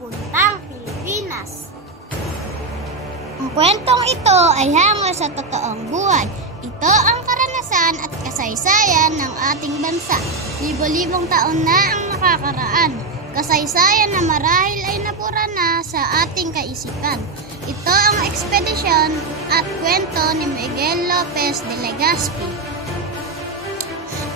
papuntang Pilipinas. Ang kwentong ito ay hango sa totoong buhay. Ito ang karanasan at kasaysayan ng ating bansa. Libo-libong taon na ang nakakaraan. Kasaysayan na marahil ay napura na sa ating kaisipan. Ito ang ekspedisyon at kwento ni Miguel Lopez de Legazpi.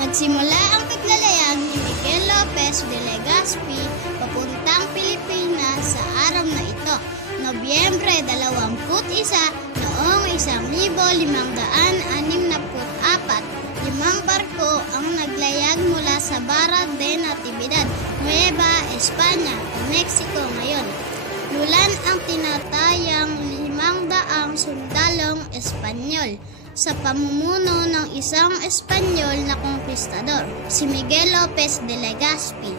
Nagsimula ang paglalayag ni Miguel Lopez de Legazpi papuntang Pilipinas sa araw na ito, Nobyembre 21, noong 1564. 5 barko ang naglayag mula sa Barra de Natividad, Nueva España, Mexico ngayon. Lulan ang tinatayang 500 sundalong Espanyol sa pamumuno ng isang Espanyol na konkistador, si Miguel Lopez de Legazpi.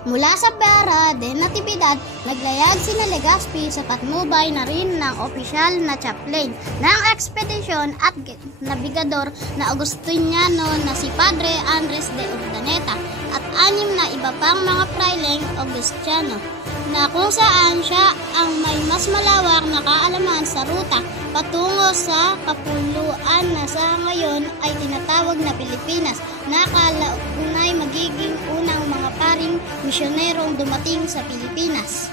Mula sa Barra de Natividad, naglayag sina Legazpi sa patnubay na rin ng opisyal na chaplain ng ekspedisyon at nabigador na Agustiniano na si Padre Andres de Urdaneta at 6 na iba pang mga praileng Augustiniano, na kung saan siya ang may mas malawak na kaalaman sa ruta patungo sa kapuluan na sa ngayon ay tinatawag na Pilipinas, na kalaunay magiging unang mga paring misyonerong dumating sa Pilipinas.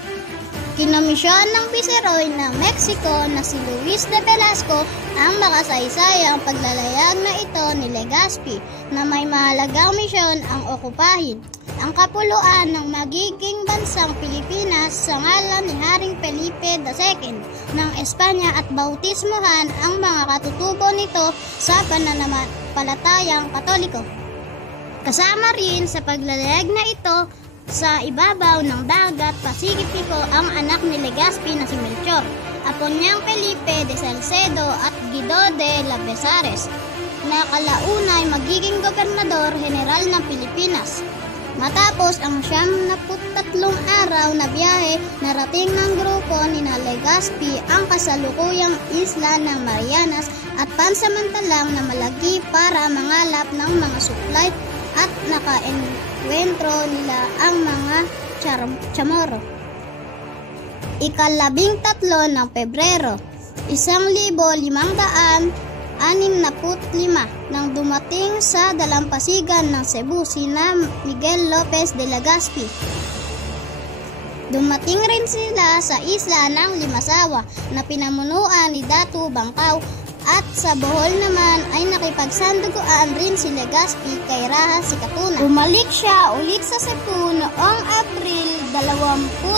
Kinomisyon ng Viceroy ng Mexico na si Luis de Velasco ang makasaysayang paglalayag na ito ni Legazpi, na may mahalagang misyon ang okupahin ang kapuluan ng magiging bansang Pilipinas sa ngalan ni Haring Felipe II ng Espanya at bautismuhan ang mga katutubo nito sa pananampalatayang Katoliko. Kasama rin sa paglalayag na ito sa ibabaw ng dagat Pasipiko ang anak ni Legazpi na si Melchor, apo niyang Felipe de Salcedo at Guido de la Besares, na kalaunay magiging gobernador general ng Pilipinas. Matapos ang 73 araw na biyahe, narating ng grupo ni Legazpi ang kasalukuyang isla ng Marianas at pansamantalang namalagi para mangalap ng mga suklay at naka-enkwentro nila ang mga chamorro. 13 ng Pebrero, 1565 nang dumating sa dalampasigan ng Cebu sina Miguel Lopez de Legazpi. Dumating rin sila sa isla ng Limasawa na pinamunuan ni Datu Bangkaw, at sa Bohol naman ay nakipagsanduguan rin si Legazpi kay Raha Sikatuna. Bumalik siya ulit sa Cebu noong Abril 27,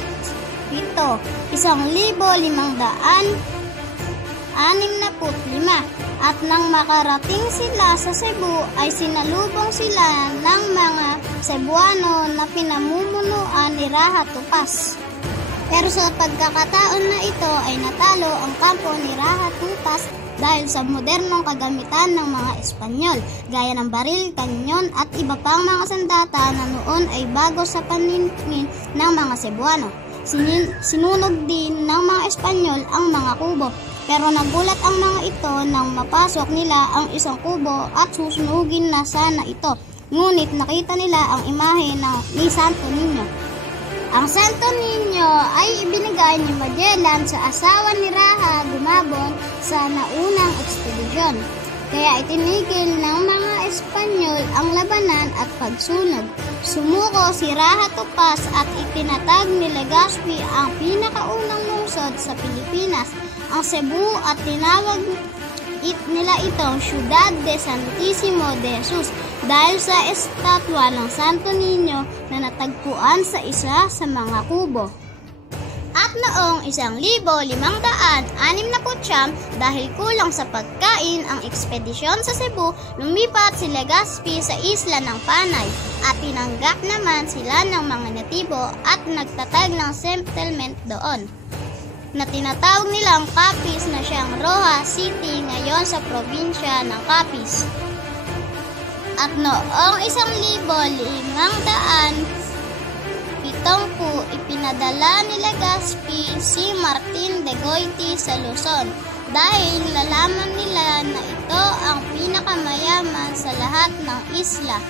1565. At nang makarating sila sa Cebu ay sinalubong sila ng mga Cebuano na pinamumunuan ni Raha Tupas. Pero sa pagkakataon na ito ay natalo ang kampo ni Raha Tupas dahil sa modernong kagamitan ng mga Espanyol, gaya ng baril, kanyon at iba pang mga sandata na noon ay bago sa paningin ng mga Cebuano. Sinunog din ng mga Espanyol ang mga kubo, pero nagulat ang mga ito nang mapasok nila ang isang kubo at susunugin na sana ito. Ngunit nakita nila ang imahe ni Santo Niño. Ang Santo Niño ay ibinigay ni Magellan sa asawa ni Raha Gumabon sa naunang ekspedisyon. Kaya itinigil ng mga Espanyol ang labanan at pagsunog. Sumuko si Raha Tupas at itinatag ni Legazpi ang pinakaunang lungsod sa Pilipinas, ang Cebu, at tinawag nila itong Ciudad de Santísimo de Jesus dahil sa estatwa ng Santo Niño na natagpuan sa isa sa mga kubo. At noong 1569, dahil kulang sa pagkain ang ekspedisyon sa Cebu, lumipat si Legazpi sa isla ng Panay at tinanggap naman sila ng mga natibo at nagtatag ng settlement doon, na tinatawag nilang Capiz, na siyang Rojas City ngayon sa probinsya ng Capiz. At noong 1570, ipinadala ni Legazpi si Martin de Goiti sa Luzon dahil nalaman nila na ito ang pinakamayaman sa lahat ng isla.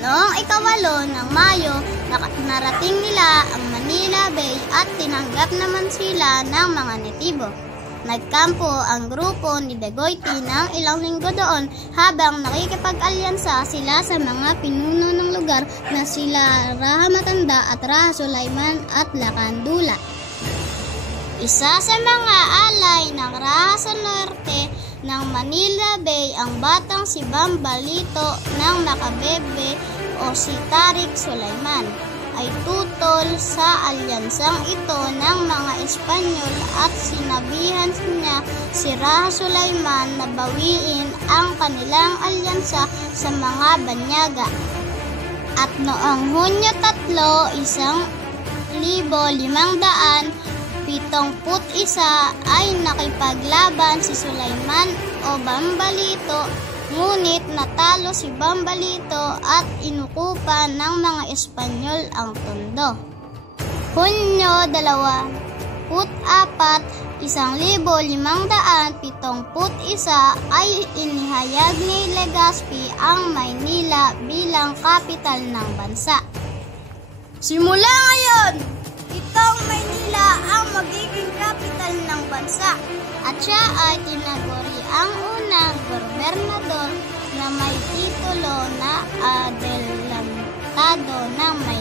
Noong 8 ng Mayo, narating nila ang Manila Bay at tinanggap naman sila ng mga netibo. Nagkampo ang grupo ni Dagoiti ng ilang linggo doon habang nakikipag-alyansa sila sa mga pinuno ng lugar na sila Raha Matanda at Raha Sulaiman at Lakandula. Isa sa mga alay ng Raha sa norte ng Manila Bay ang batang si Bambalito ng Macabebe o si Tariq Sulaiman ay tutol sa alyansang ito ng mga Espanyol at sinabihan niya si Raha Sulaiman na bawiin ang kanilang alyansa sa mga banyaga. At noong Hunyo 3, 1571 ay nakipaglaban si Sulaiman o Bambalito, ngunit natalo si Bambalito at inukupan ng mga Espanyol ang Tondo. Hunyo 24, 1571 ay inihayag ni Legazpi ang Maynila bilang kapital ng bansa. Simula ngayon, itong Maynila ang magiging kapital ng bansa at siya ay tinaguri ang unang gobernador na may titulo na adelantado ng Maynila.